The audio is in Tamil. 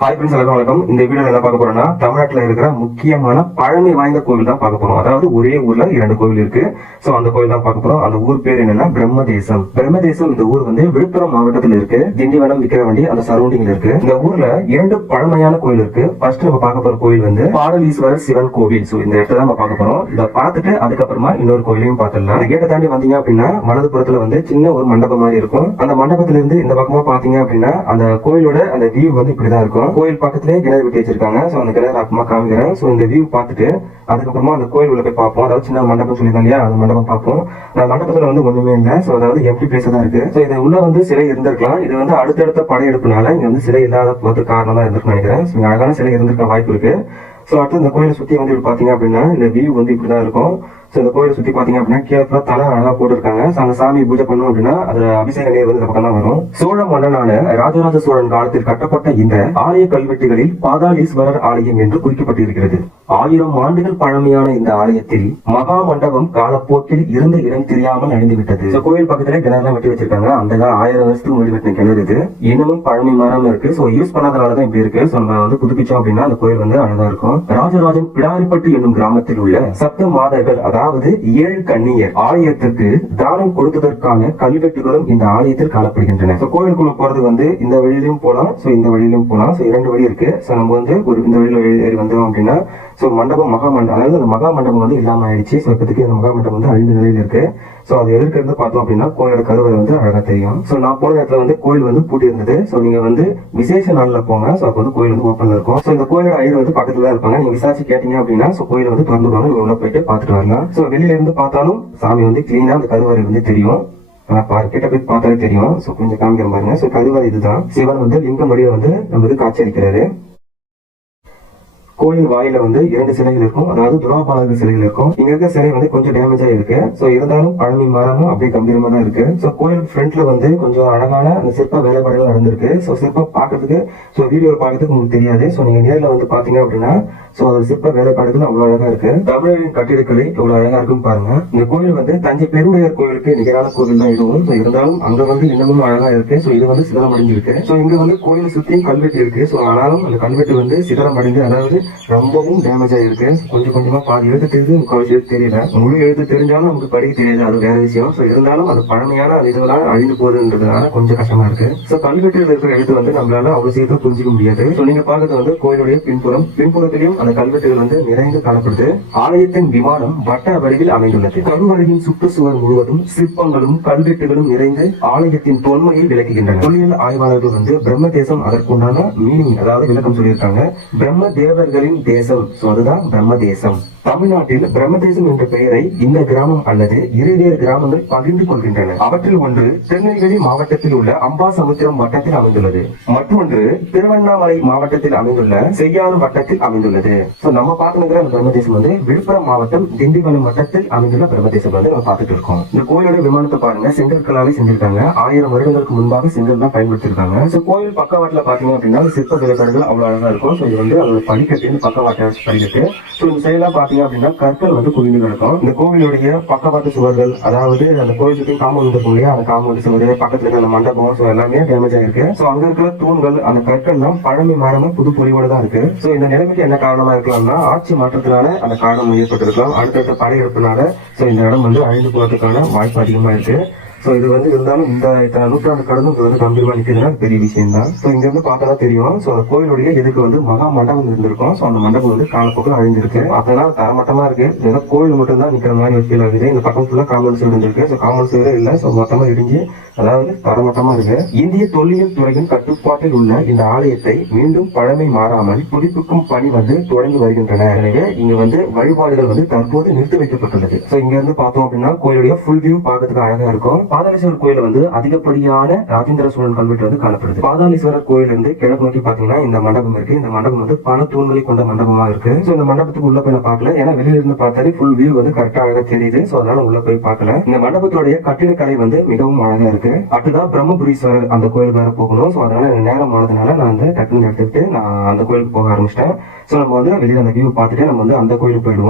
ஹாய் ஃப்ரெண்ட்ஸ் எல்லாரும் வணக்கம். இந்த வீடியோல என்ன பார்க்க போறோம்னா தமிழ்நாட்டில் இருக்கிற முக்கியமான பழமை வாய்ந்த கோவில் தான் பார்க்க போறோம். அதாவது ஒரே ஊர்ல இரண்டு கோவில் இருக்கு. ஸோ அந்த கோவில் தான் பார்க்க போறோம். அந்த ஊர் பேர் என்னன்னா பிரம்மதேசம். பிரம்மதேசம் இந்த ஊர் வந்து விழுப்புரம் மாவட்டத்தில் இருக்கு. திண்டிவனம் விக்கிரவாண்டி அந்த சரௌண்டிங்ல இருக்கு. இந்த ஊர்ல இரண்டு பழமையான கோவில் இருக்கு. ஃபர்ஸ்ட் நம்ம பார்க்க போற கோவில் வந்து பாடலீஸ்வரர் சிவன் கோவில். ஸோ இந்த இடத்துல தான் நம்ம பார்க்க போறோம். இதை பார்த்துட்டு அதுக்கப்புறமா இன்னொரு கோயிலையும் பார்த்துடலாம். அந்த கேட்டை தாண்டி வந்தீங்க அப்படின்னா வலது வந்து சின்ன ஒரு மண்டபம் மாதிரி இருக்கும். அந்த மண்டபத்துல இருந்து இந்த பக்கமா பாத்தீங்க அப்படின்னா அந்த கோயிலோட அந்த வியூ வந்து இப்படிதான் இருக்கும். கோயில் பக்கத்துலயே கிணறு வெட்டி வச்சிருக்காங்க. ஸோ அந்த கிணறு அப்புறமா காமிக்கிறேன். ஸோ இந்த வியூ பார்த்துட்டு அதுக்கப்புறமா அந்த கோயில் உள்ள போய் பார்ப்போம். அதாவது சின்ன மண்டபம் சொல்லியிருந்தாங்க இல்லையா அந்த மண்டபம் பார்ப்போம். அந்த மண்டபத்துல வந்து ஒண்ணுமே இல்லை. சோ அதாவது எம்டி பிளேஸ் தான் இருக்கு. ஸோ இது உள்ள வந்து சிலை இருந்திருக்கலாம். இது வந்து அடுத்தடுத்த படையெடுப்புனால இங்க வந்து சிலை இல்லாத போது காரணம் தான் இருந்திருக்கும் நினைக்கிறேன் அழகான சிலை இருந்திருக்க வாய்ப்பு இருக்கு. ஸோ அடுத்து இந்த கோயிலை சுத்தி வந்து பார்த்தீங்க அப்படின்னா இந்த வியூ வந்து இப்படி தான் இருக்கும். ஸோ இந்த கோயிலை சுற்றி பார்த்தீங்க அப்படின்னா கீழே தலை அழகாக போட்டிருக்காங்க. ஸோ அந்த சாமி பூஜை பண்ணோம் அப்படின்னா அது அபிஷேக நீர் வந்து இந்த பக்கம் தான் வரும். சோழ மன்னனான ராஜராஜ சோழன் காலத்தில் கட்டப்பட்ட இந்த ஆலய கல்வெட்டுகளில் பாதாளீஸ்வரர் ஆலயம் என்று குறிக்கப்பட்டிருக்கிறது. ஆயிரம் ஆண்டுகள் பழமையான இந்த ஆலயத்தில் மகா மண்டபம் காலப்போக்கில் இருந்த இடம் தெரியாமல் அழிந்து விட்டது So, கோயில் பக்கத்துல கிணறுலாம் வெட்டி வச்சிருக்காங்க. அந்த காலம் ஆயிரம் வருஷத்துக்கு முன்னாடி வெட்டின கிணறு இது. இன்னமும் பழமை மரம் இருக்கு. ஸோ யூஸ் பண்ணாதனால தான் இப்படி இருக்கு. ஸோ நம்ம வந்து புதுப்பிச்சோம் அப்படின்னா அந்த கோயில் வந்து அழகா இருக்கும். ராஜராஜன் பிடாரிப்பட்டு என்னும் கிராமத்தில் உள்ள சப்த மாதர்கள் அதாவது அதாவது ஏழு கன்னியர் ஆலயத்திற்கு தானம் கொடுத்ததற்கான கல்வெட்டுகளும் இந்த ஆலயத்தில் காணப்படுகின்றன. So, கோயிலுக்குள்ள போறது வந்து இந்த வழியிலும் போலாம் சோ இந்த வழியிலும் போலாம். சோ இரண்டு வழி இருக்கு. சோ நம்ம வந்து ஒரு இந்த வழியில ஏறி- ஏறி வந்தோம் அப்படின்னா ஸோ மண்டபம் மகா மண்டபம் அதாவது அந்த மகா மண்டபம் வந்து இல்லாமல் ஆயிடுச்சு ஸோ இப்போதைக்கு அந்த மகா மண்டபம் வந்து அழிந்த நிலையில் இருக்கு. ஸோ அது எதிர்க்கிறது பார்த்தோம் அப்படின்னா கோயிலோட கருவறை வந்து அழகாக தெரியும். ஸோ நான் போன இடத்துல வந்து கோயில் வந்து பூட்டி இருந்தது ஸோ நீங்கள் வந்து விசேஷ நாளில் போங்க. ஸோ அப்போ வந்து கோயில் வந்து ஓப்பனில் இருக்கும். ஸோ இந்த கோயிலோட ஐயர் வந்து பக்கத்தில் தான் இருப்பாங்க. நீங்கள் விசாரிச்சு கேட்டீங்க அப்படின்னா ஸோ கோயில் வந்து திறந்துடுவாங்க நீங்கள் உள்ள போயிட்டு பார்த்துட்டு வரலாம் ஸோ வெளியில இருந்து பார்த்தாலும் சாமி வந்து கிளீனாக அந்த கருவறை வந்து தெரியும். கிட்ட போய் பார்த்தாலே தெரியும். ஸோ கொஞ்சம் காமிக்கிற பாருங்க ஸோ கருவறை இதுதான். சிவன் வந்து லிங்கம் வடிவ வந்து நம்மளுக்கு காட்சி அளிக்கிறாரு. கோயில் வாயில வந்து இரண்டு சிலைகள் இருக்கும். அதாவது துராபாலகர் சிலைகள் இருக்கும். இங்க இருக்க சிலை வந்து கொஞ்சம் டேமேஜ் ஆயிருக்கு சோ இருந்தாலும் பழமை மரமும் அப்படியே கம்பீரமா தான் இருக்கு. சோ கோயில் ஃப்ரண்ட்ல வந்து கொஞ்சம் அழகான அந்த சிற்ப வேலைப்பாடுகள் நடந்திருக்கு. சோ சிற்பம் பார்க்கறதுக்கு சோ வீடியோ பார்க்கிறதுக்கு உங்களுக்கு தெரியாது. சோ நீங்க நேர்ல வந்து பாத்தீங்க அப்படின்னா சோ அதோட சிற்ப வேலைப்பாடுகள் அவ்வளவு அழகா இருக்கு. தமிழரின் கட்டிடக்கலை எவ்வளவு அழகா இருக்குன்னு பாருங்க. இந்த கோயில் வந்து தஞ்சை பெருவுடையார் கோயிலுக்கு நிகரான கோவில் தான் இதுவும். ஸோ இருந்தாலும் அங்க வந்து இன்னமும் அழகா இருக்கு. சோ இது வந்து சிதறம் அடைஞ்சிருக்கு சோ இங்க வந்து கோயில் சுத்தியும் கல்வெட்டு இருக்கு. சோ ஆனாலும் அந்த கல்வெட்டு வந்து சிதறம் அடைந்து அதாவது ரொம்பவும் டேமேஜ் ஆயிருக்கு. கொஞ்சம் கொஞ்சமா பாதி எழுத்து தெரியுது முக்கால் எழுத்து தெரியல. முழு எழுத்து தெரிஞ்சாலும் நமக்கு படிக்க தெரியாது. அது வேற விஷயம். சோ இருந்தாலும் அது பழமையான அது இதெல்லாம் அழிந்து போகுதுன்றதுனால கொஞ்சம் கஷ்டமா இருக்கு. சோ கல்வெட்டில் இருக்கிற எழுத்து வந்து நம்மளால அவ்வளவு சீக்கிரம் புரிஞ்சுக்க முடியாது. சோ நீங்க பார்க்கறது வந்து கோயிலுடைய பின்புறம். பின்புறத்திலையும் அந்த கல்வெட்டுகள் வந்து நிறைந்து காணப்படுது. ஆலயத்தின் விமானம் வட்ட வடிவில் அமைந்துள்ளது. கருவறையின் சுற்றுச்சுவர் முழுவதும் சிற்பங்களும் கல்வெட்டுகளும் நிறைந்து ஆலயத்தின் தொன்மையை விளக்குகின்றன. தொழில் ஆய்வாளர்கள் வந்து பிரம்ம தேசம் அதற்குண்டான மீனிங் அதாவது விளக்கம் சொல்லியிருக்காங்க. பிரம்ம தேவர்கள் தேவர்களின் தேசம். அதுதான் பிரம்ம தேசம். தமிழ்நாட்டில் பிரம்மதேசம் என்ற பெயரை இந்த கிராமம் அல்லது இருவேறு கிராமங்கள் பகிர்ந்து கொள்கின்றன. அவற்றில் ஒன்று திருநெல்வேலி மாவட்டத்தில் உள்ள அம்பாசமுத்திரம் வட்டத்தில் அமைந்துள்ளது. மற்றொன்று திருவண்ணாமலை மாவட்டத்தில் அமைந்துள்ள செய்யாறு வட்டத்தில் அமைந்துள்ளது. நம்ம பார்க்கணுங்கிற அந்த பிரம்மதேசம் வந்து விழுப்புரம் மாவட்டம் திண்டிவனம் வட்டத்தில் அமைந்துள்ள பிரம்மதேசம் வந்து நம்ம பார்த்துட்டு இருக்கோம். இந்த கோயிலோட விமானத்தை பாருங்க. செங்கற்களாலே செஞ்சிருக்காங்க. ஆயிரம் வருடங்களுக்கு முன்பாக செங்கல் தான் பயன்படுத்திருக்காங்க. கோயில் பக்கவாட்டில் பாத்தீங்க அப்படின்னா சிற்ப வேலைப்பாடுகள் அவ்வளவு அழகா இருக்கும். இது வந்து அதோட படிக்கட்டு பக்கவாட்டை படிக்கட்டு. சோ இந்த சைடெல்லாம் பாத்தீங்க அப்படின்னா கற்கள் வந்து குவிந்து கிடக்கும் இந்த கோவிலுடைய பக்கவாட்டு சுவர்கள் அதாவது அந்த கோயில் சுற்றி காம்பவுண்ட் இருக்கும் இல்லையா? அந்த காம்பவுண்ட் சுவர் பக்கத்துல இருக்க அந்த மண்டபம் சோ எல்லாமே டேமேஜ் ஆயிருக்கு. சோ அங்க இருக்கிற தூண்கள் அந்த கற்கள் எல்லாம் பழமை மரமும் புது பொலிவோட தான் இருக்கு. சோ இந்த நிலைமைக்கு என்ன காரணமா இருக்கலாம்னா ஆட்சி மாற்றத்தினால அந்த காரணம் ஏற்பட்டிருக்கலாம். அடுத்தடுத்த படையெடுப்பினால சோ இந்த இடம் வந்து அழிந்து போறதுக்கான வாய்ப்பு அதிகமா இருக்கு. ஸோ இது வந்து இருந்தாலும் இந்த இத்தனை நூற்றாண்டு கடந்தும் இது வந்து கம்பீரமாக நிற்கிறதுனா பெரிய விஷயம் தான் ஸோ இங்கே வந்து பார்த்தா தெரியும். ஸோ அந்த கோயிலுடைய எதுக்கு வந்து மகா மண்டபம் இருந்திருக்கும். ஸோ அந்த மண்டபம் வந்து காலப்போக்கில் அழிஞ்சிருக்கு. அதெல்லாம் தரமட்டமாக இருக்கு. ஏன்னா கோயில் மட்டும் தான் மாதிரி ஒரு ஃபீல் ஆகுது. இந்த பக்கம் ஃபுல்லா காமன் இருந்திருக்கு. ஸோ காமன்ஸ் இல்லை. ஸோ மொத்தமாக இடிஞ்சு அதாவது தரமட்டமா இருக்கு. இந்திய தொல்லியல் துறையின் கட்டுப்பாட்டில் உள்ள இந்த ஆலயத்தை மீண்டும் பழமை மாறாமல் புதுப்பிக்கும் பணி வந்து தொடங்கி வருகின்றன. எனவே இங்க வந்து வழிபாடுகள் வந்து தற்போது நிறுத்தி வைக்கப்பட்டுள்ளது. ஸோ இங்க இருந்து பார்த்தோம் அப்படின்னா கோயிலுடைய ஃபுல் வியூ பார்க்கறதுக்கு அழகா இருக்கும். பாதாளேஸ்வரர் கோயில வந்து அதிகப்படியான ராஜேந்திர சோழன் கல்வெட்டு வந்து காணப்படுது. பாதாளேஸ்வரர் கோயில் இருந்து கிழக்கு நோக்கி பாத்தீங்கன்னா இந்த மண்டபம் இருக்கு. இந்த மண்டபம் வந்து பல தூண்களை கொண்ட மண்டபமா இருக்கு. சோ இந்த மண்டபத்துக்கு உள்ள போய் பார்க்கல. ஏன்னா வெளியில இருந்து பார்த்தாலே ஃபுல் வியூ வந்து கரெக்டா அழகா தெரியுது. சோ அதனால உள்ள போய் பார்க்கல. இந்த மண்டபத்துடைய கட்டிடக்கலை வந்து மிகவும் அழகா இருக்கு. அடுத்ததான் பிரம்மபுரீஸ்வரர் அந்த கோயிலுக்கு வேற போகணும். சோ அதனால நேரம் ஆனதுனால நான் வந்து டக்குன்னு எடுத்துக்கிட்டு நான் அந்த கோயிலுக்கு போக ஆரம்பிச்சிட்டேன். சோ நம்ம வந்து வெளியில அந்த வியூ பார்த்துட்டு நம்ம வந்து அந்த கோயிலுக்கு போயிடுவோம்.